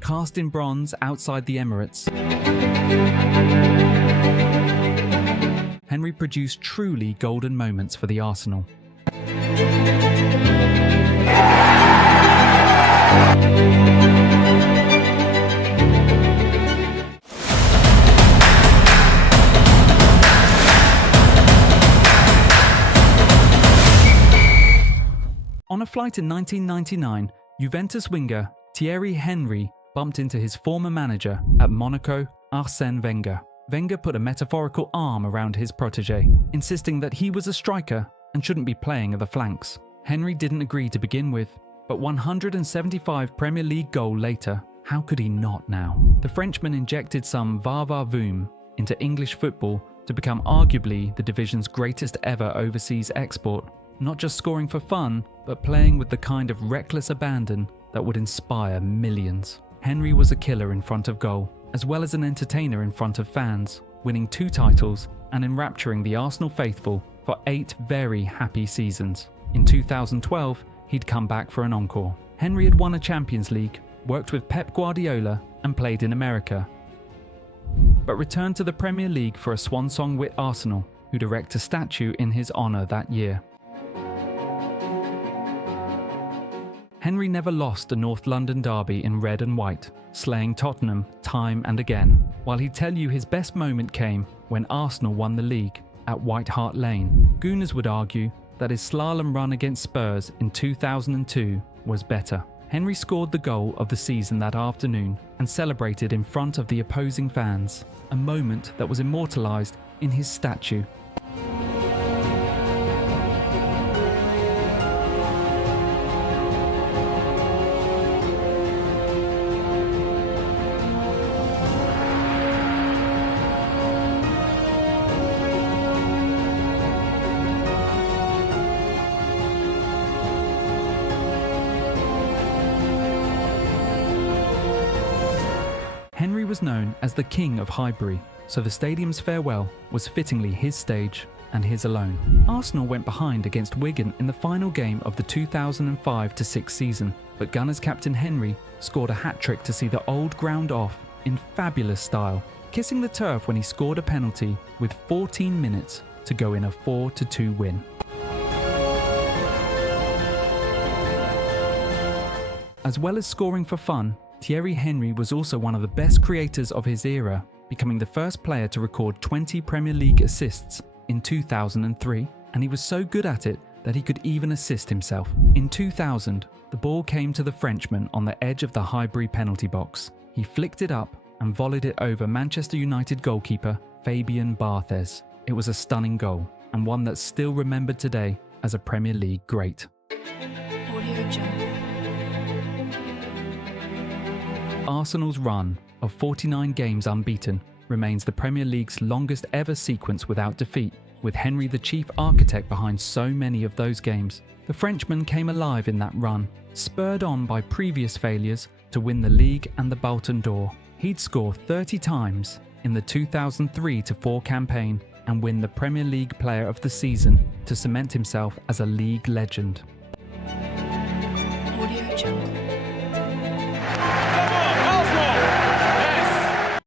Cast in bronze outside the Emirates, Henry produced truly golden moments for the Arsenal. On a flight in 1999, Juventus winger Thierry Henry bumped into his former manager at Monaco, Arsène Wenger. Wenger put a metaphorical arm around his protégé, insisting that he was a striker and shouldn't be playing at the flanks. Henry didn't agree to begin with, but 175 Premier League goals later, how could he not now? The Frenchman injected some va-va-voom into English football to become arguably the division's greatest ever overseas export, not just scoring for fun, but playing with the kind of reckless abandon that would inspire millions. Henry was a killer in front of goal, as well as an entertainer in front of fans, winning 2 titles and enrapturing the Arsenal faithful for 8 very happy seasons. In 2012, he'd come back for an encore. Henry had won a Champions League, worked with Pep Guardiola, and played in America, but returned to the Premier League for a swan song with Arsenal, who'd erect a statue in his honour that year. Henry never lost a North London derby in red and white, slaying Tottenham time and again, while he'd tell you his best moment came when Arsenal won the league at White Hart Lane. Gooners would argue that his slalom run against Spurs in 2002 was better. Henry scored the goal of the season that afternoon and celebrated in front of the opposing fans, a moment that was immortalised in his statue. Henry was known as the King of Highbury, so the stadium's farewell was fittingly his stage and his alone. Arsenal went behind against Wigan in the final game of the 2005-06 season, but Gunners captain Henry scored a hat-trick to see the old ground off in fabulous style, kissing the turf when he scored a penalty with 14 minutes to go in a 4-2 win. As well as scoring for fun, Thierry Henry was also one of the best creators of his era, becoming the first player to record 20 Premier League assists in 2003, and he was so good at it that he could even assist himself. In 2000, the ball came to the Frenchman on the edge of the Highbury penalty box. He flicked it up and volleyed it over Manchester United goalkeeper Fabien Barthez. It was a stunning goal, and one that's still remembered today as a Premier League great. Arsenal's run of 49 games unbeaten remains the Premier League's longest ever sequence without defeat, with Henry the chief architect behind so many of those games. The Frenchman came alive in that run, spurred on by previous failures to win the league and the Ballon d'Or. He'd score 30 times in the 2003-04 campaign and win the Premier League Player of the Season to cement himself as a league legend.